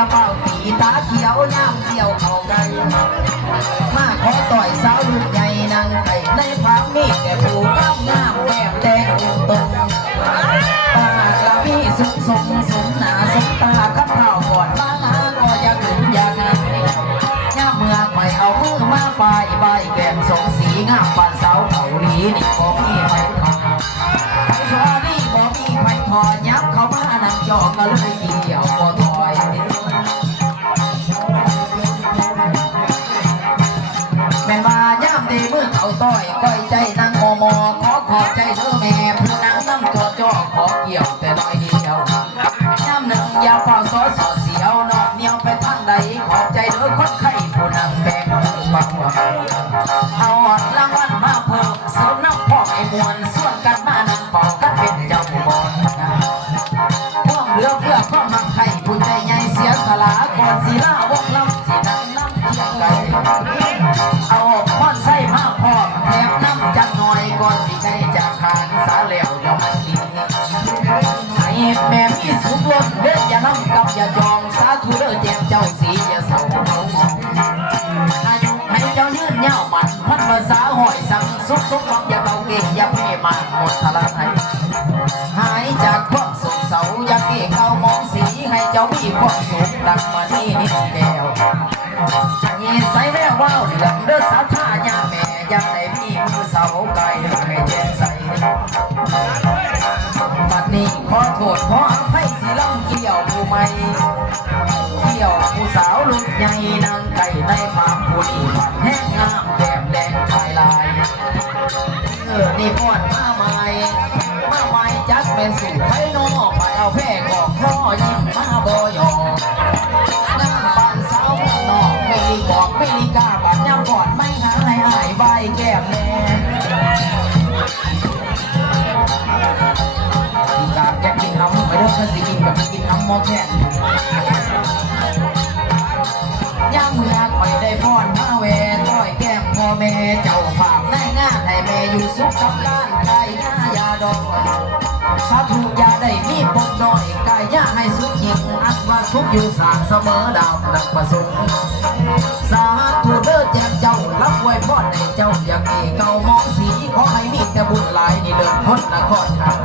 อย่าเป่าตีตาเขียวย่ำเกี่ยวเขาไก่มาขอต่อยสาวลูกใหญ่นางไก่ในพักมีแต่ผู้งามงามแก้มแดงตรงปากละมีสุขสมสมหนาสมตาข้าข้าวก่อนมานาก็อยากถึงอยากงามย่าเมืองใหม่เอามือมาปลายใบแก้มสมสีงามปานสาวเกาหลีนี่พอมีไฟทอไฟทอนี่พอมีไฟทอยับเข้ามานั่งจอก็เลยเกี่ยวพอถอยแม่มาย่ำดีมือเขาต้อยก้อยใจนางมอขอขอบใจเธอแม่ผู้นางน้ำจ่อขอเกี่ยวแต่น้อยเดียวย่ำหนึ่งยาเฝ้าซอสอดเสียวนอกเหนียวไปทางใดขอบใจเธอคนไข้ผู้นางแบงบังเอารางวัลมาเพิ่มเสริมน้ำพ่อไอ้มวลส่วนกันมานั่งเฝ้ากันเป็นเจ้าบอลพ่วงเรือเพื่อพ่อมักไข่ผู้ใจใหญ่เสียสละก่อนสีล่าวงลำสีนั่งน้ำเทียงไก่เอาพ่อนไส้มาพ่อแถมน้ำจังหน่อยก่อนสีได้จากขานสาเหลวยอมดีให้แม่มีสุขล้นเด็ดอย่าน้ำกับอย่าจองสาธุเด้อแจมเจ้าสีอย่าเศร้าอายุให้เจ้ายืนเย้ามันพันภาษาหอยสั่งสุขหวังอย่าเบาเก่งอย่าเพ่มากหมดพลังหายจากความสงเสาอย่าเก่งเอามองสีให้เจ้ามีความสุขดังมานี่นิดเดียวให้ใส่แววว้าวเหลืองเด้อสาธายาแม่ยังได้มีมือเสาไก่ให้แจ้งใส่บัดนี้ขอโทษขออภัยสิลำเกี่ยวผู้ใหม่เกี่ยวผู้สาวลูกใหญ่นางไก่ในผามผู้นี้แห้งงามแก้มแดงลายลายนี่พอดมาใหม่จัดเป็นสู่ไผ่นอไปเอาแพร่กอกข้อยิ้มมาบอยอนั่งบ้านสาวเมืองนอกไม่มีบอกไม่มีกล้าบาดย่ำก่อนไม่หาให้อายใบแก้มแดงกาแกกินหำไปเรื่องกันสิกินกับกินหำมอแค่ย่างเมื่อคอยได้พรมาเวต้อยแก้มพ่อแม่เจ้าฝากในงานให้แม่อยู่สุขกับด้านไก่ย่ายาดองสาธุยาได้มีปนน้อยไก่ย่าให้สุขยิ่งอันว่าทุกอยู่สางเสมอดาวดังประสงค์สาธุเด้อแจมเจ้ารับไว้พรให้เจ้าอยากมีเก่ามองสีขอให้มีแต่บุญหลายนี่เดินพ้นนครทาง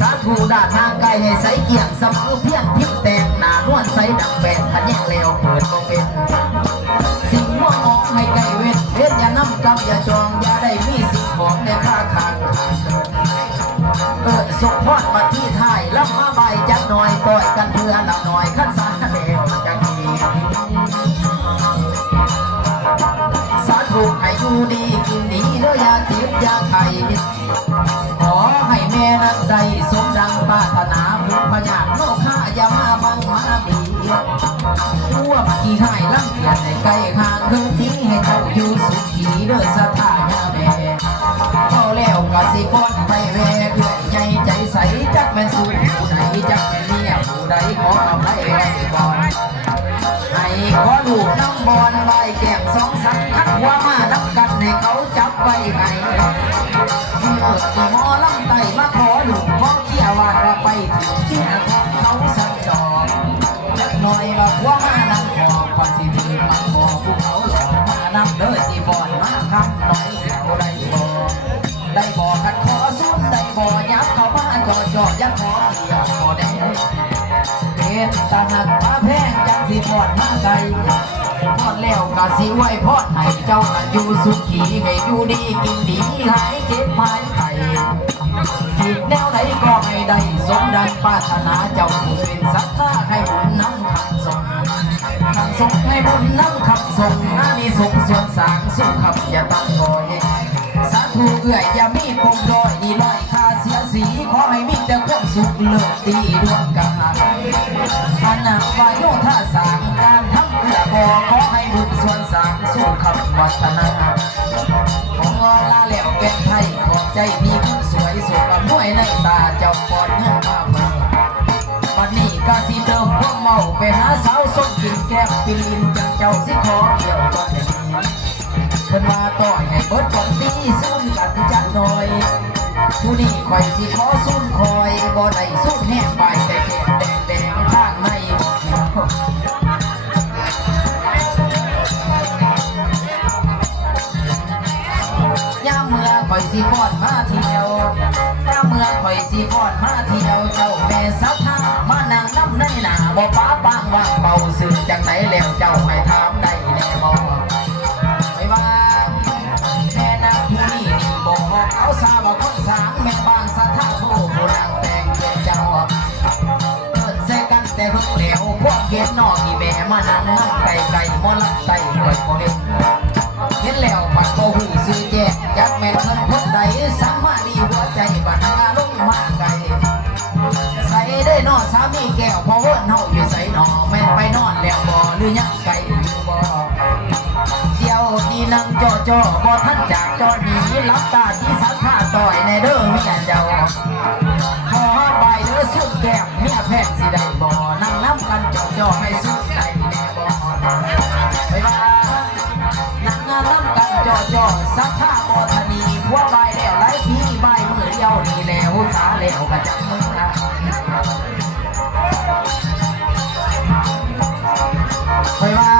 สาธุด้านทางไกลให้ใสเกี่ยงเสมอเพียงพิมพ์แตงหนานวลใสดังแบนขันแยกเลวเปิดก็เป็นสิ่งมั่วมองให้ไกลเว้นอย่าน้ำกำอย่าจองอย่าได้มีสิ่งของในค่าขาดส่งพอดมาที่ไทยรับมาใบจักหน่อยปล่อยกันเพื่อละหน่อยขั้นสาเดวจังดีสาธุให้อยู่ดีกินดีเด้ออย่าเจ็บอย่าไข้ขอให้แม่นั้นได้สมดังปรารถนาบุญพญาโลกาอย่ามาบังมาบีทั่วกี่ให้ลังเกียจให้ไกลข้างคืนนี้ให้เจ้าอยู่สุขีเด้อสถานแม่เข้าแล้วก็สิก้อนไปแว่เพื่อนใหญ่ใจใสจักแม่นสู้ผู้ใดจักแม่นเมียผู้ใดขอเอาไปไว้ก่อนให้ขอลูกน้ำบอลใบแก้มสองสันขัดหัวมานับกันให้เขาจับไว้ให้ที่หมอลำไตมาขอลูกขอเกี่ยวว่าเราไปถึงที่ของเขาสักจอบหน่อยว่าหัวมานั่งขอพอสิมีมันขอผู้เขาหลอกมานั่งเด้อสิบอนมาคำหน่อยเขาได้บอกกันขอซุ้มได้บ่ยับเข้ามาจอยักขอเกี่ยวขอแดงเป็นตาหักพาแพงจังสิพอดมาไกลพอดแล้วก็สิไว้พอดให้เจ้ากันอยู่สุขีให้อยู่ดีกินดีหายเจ็บหายไข้ผิดแนวไหนก็ไม่ได้สมดังปรารถนาเจ้าผู้เป็นศรัทธาให้บุญน้ำคำส่งให้บุญน้ำคำส่งน่ามีสุขส่วนสางสู้คำอย่าตั้งคอยสาธุเอื้อยอย่ามีปมด้อยดีลอยค่าเสียสีขอให้มีแต่ความสุขเลิศตีดวงกาอันนักวายโยธาสางการทำเพื่อบ่ขอให้บุญส่วนสางสู้คำวัฒนาของลาแล้วแก่ไทยขอบใจมีคุณสวยสุขกับมวยในตาเจ้าปอดเนื้อมาเมืองวันนี้กาสิเดิมพวกเมาไปหาสาวส้มกินแก้มปิลินจังเจ้าสิขอเกี่ยวก่อนนี้เพิ่นมาต่อยให้เบิดก่อนตีซุ่มกันจักหน่อยผู้นี้คอยสิขอซุ่มคอยบ่ได้ซุ่มแห้งไปแต่แก่แดงทางในบ่เกี่ยว สิพอดมาเที่ยวถ้าเมื่อข่อยสิพอดมาเที่ยวเจ้าแม่สัทธามานั่งน้ำในหนาบ่ป้าปางว่างเบาสื่อจังไหนแล้วเจ้าให้ถามได้แน่บ่ไม่ว่าแม่นางผู้นี้นี่บ่ฮอกเอาซาบ่คนสางแม่บางสัทธาโทผู้นางแต่งเป็นเจ้าเกิดเสกันแต่เพิ่งแล้วพวกเกศนอกนี่แม่มานั่งน้ำไก่หมอลับไตข่อยบ่เห็นแล้วปัดโบหูซื้อแจกยักแม่นเงินพดใดสามารถดีหัวใจบัดงาลงมาไกลใส่ได้นอนสามีแก้วพอเวิร์นเฮาอยู่ใส่หนอแม่นไปนอนแล้วบ่หรือยังไก่อยู่บ่เที่ยวนี่นั่งจ่อบ่ทันจากจอหนีรับตาที่สักผ้าต่อยในเด้อเมียเจ้าขอใบเด้อสุดแก้มเมียแพงสิได้บ่นั่งน้ำกันจ่อให้สุดได้แน่บ่ไปว่านั่งน้ำกันจ่อสักผ้าบ่ทนีหัวใบแล้วไรพี่ใบมือเดียวนี่แล้วสาแล้วกระจับมือนะไปว่า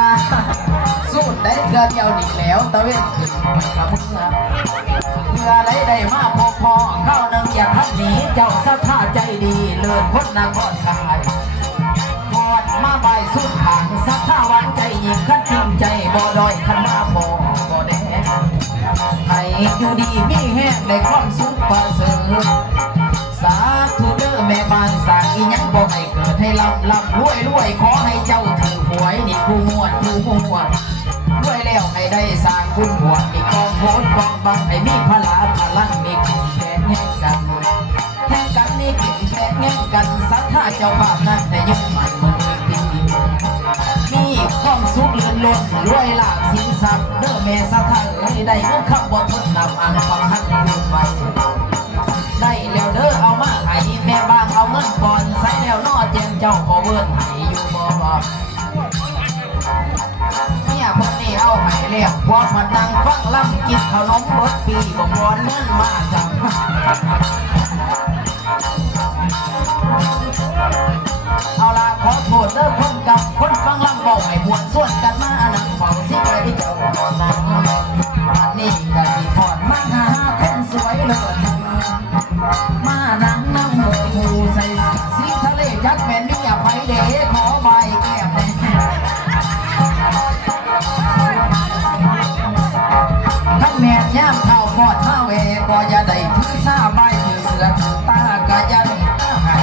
สู้ได้เกือเดียวนี่แล้วตะเวนขึ้นกระมือเพื่อไรได้มาพอเข้านึงอย่าทับหนีเจ้าสัทธาใจดีเลื่อนพ้นนางกอดกายกอดมาใบสุดห่างสัทธาวันใจยิ่งขันจริงใจบ่ดอยขันมาบ่แดงให้อยู่ดีมีแห้งได้ความสุขประเสริฐสาธุเด้อแม่บ้านสาอีหยังบ่ให้เกิดให้ลำรวยขอให้เจ้าถือหวยนี่ผู้งวดรวยแล้วให้ได้สร้างคุณบวชมีกองโหดกองบังให้มีพลาพลังมีกินแค่แห่งกันนี่กินแค่แห่งกันสัทธาเจ้าภาพนั้นแต่ยังมันมือดีมีความสุขล้นรวยลาภสินทรัพย์เด้อแม่สัทธาเอ้ยได้เงินคำบ่ทดนำอังความหักลืมไปได้แล้วเด้อเอามาให้แม่บางเอาเงินก่อนใส่แล้วนอเจมเจ้าขอเวิร์นให้อยู่บ่เนี่ยพวกนี้เอาให้เรียกพวกมันนั่งฟังล่ำกินขนมเบิดปีบ่บอนเงินมาจังเอาล่ะขอโทษเด้อคนกับคนฟังล่ำบอกให้บวนส่วนกันมานั่งเฝ้าสิไปที่เจ้าบ่อนนั่งนี่ก็สิพอดมาหาคนสวยเลิศมานั่งนั่งหมูใส่สีทะเลจักแม่นนี่อย่าไปเด้ขอใบแก้มท่านแม่ย่ามเข้าปอดมาเวก็อย่าได้ถือซาใบถือเสือถือตากะยันให้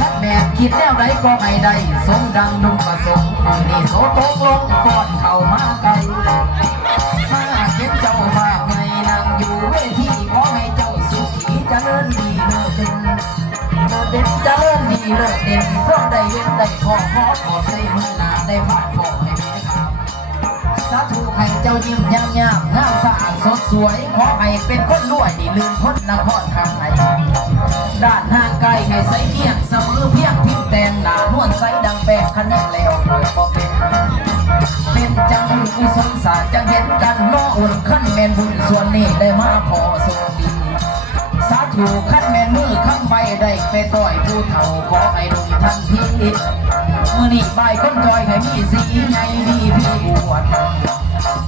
ท่านแม่คิดแล้วใดก็ไม่ได้สมดังนุ่มประสงค์นี่โสตกลงปอดเข้ามาไกลมาเก็บเจ้าภาพไงนั่งอยู่เวทีขอให้เจ้าสุขีเจริญดีเลิศเด่นเจริญดีเลิศเด่นเพราะได้เห็นได้ขอใส่มือหนาได้ผ่านขอให้แม่ครับสาธุให้เจ้ายิ้มงามงามสะอาดสดสวยขอให้เป็นคนรวยนี่ลืมพ้นนครคำไห้ด้านห่างไกลให้ใส่เพียงเสมอเพียงพิมพ์แต่งหน้านวลใสดังแปะคันนี้แล้วโดยบ่เป็นจังกุศลศาสตร์จังเห็นกันล้ออุ่นขั้นแมนบุญส่วนนี้ได้มาพอโชคดีสาธุขั้นแมนมือข้างใบได้ไปต่อยผู้เฒ่าขอให้ลงทันทีมือนี่ใบคนจอยให้มีสีไงดีพี่บวช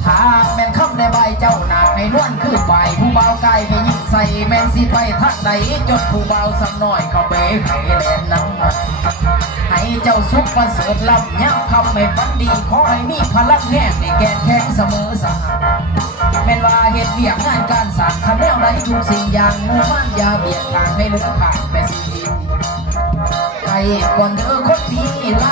ถ้าแม่นคำได้ใบเจ้าหนักในล้วนคือฝ่ายผู้เบาไกลไปยิงใส่แม่นสิไปทักใดจดผู้เบาสำน้อยเข้าไปให้แลนน้ำให้เจ้าสุขประเสริฐลำย้ำคำไม่ฝันดีขอให้มีพลังแน่ในแกนแข็งเสมอสหแม่นว่าเหตุเวียกงานการสร้างคำแล้วไรทุกสิ่งอย่างมูมันยาเบียดทางให้เลือขาดไปสิไอ้ก่อนเธอคนดีลา